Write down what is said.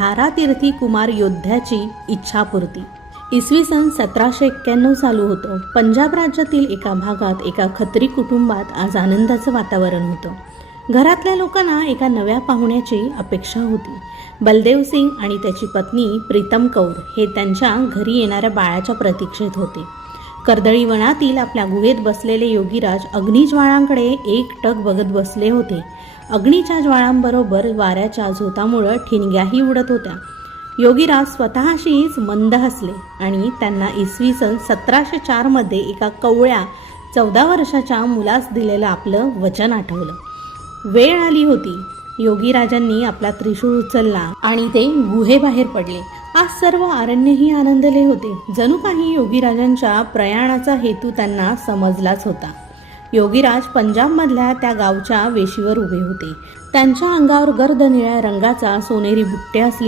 धारातीर्थी कुमार योद्ध्याची इच्छापूर्ती। इसवी सन 1791 चालू होतं। पंजाब राज्यातील एका भागात एका खत्री कुटुंबात आज आनंदाचं वातावरण होतं। घरातल्या लोकांना एका नव्या पाहुण्याची अपेक्षा होती। बलदेव सिंग आणि त्याची पत्नी प्रीतम कौर हे त्यांच्या घरी येणाऱ्या बाळाच्या प्रतीक्षेत होते। कर्दळी वनातील आपल्या गुहेत बसलेले योगीराज अग्निज्वाळांकडे एकटक बघत बसले होते। अग्नीच्या ज्वाळांबरोबर वाऱ्याच्या झोतामुळे ठिणग्याही उडत होत्या। योगीराज स्वतःशीच मंद हसले आणि त्यांना इसवी सन 1704 मध्ये एका कवळ्या 14 वर्षाच्या मुलास दिलेलं आपलं वचन आठवलं। वेळ आली होती। योगीराजांनी आपला त्रिशूळ उचलला आणि ते गुहेबाहेर पडले। आज सर्व अरण्यही आनंदले होते। जणू काही योगीराजांच्या प्रयाणाचा हेतू त्यांना समजलाच होता। योगीराज पंजाबमधल्या त्या गावच्या वेशीवर उभे होते। त्यांच्या अंगावर गर्द निळ्या रंगाचा सोनेरी बुट्टे असले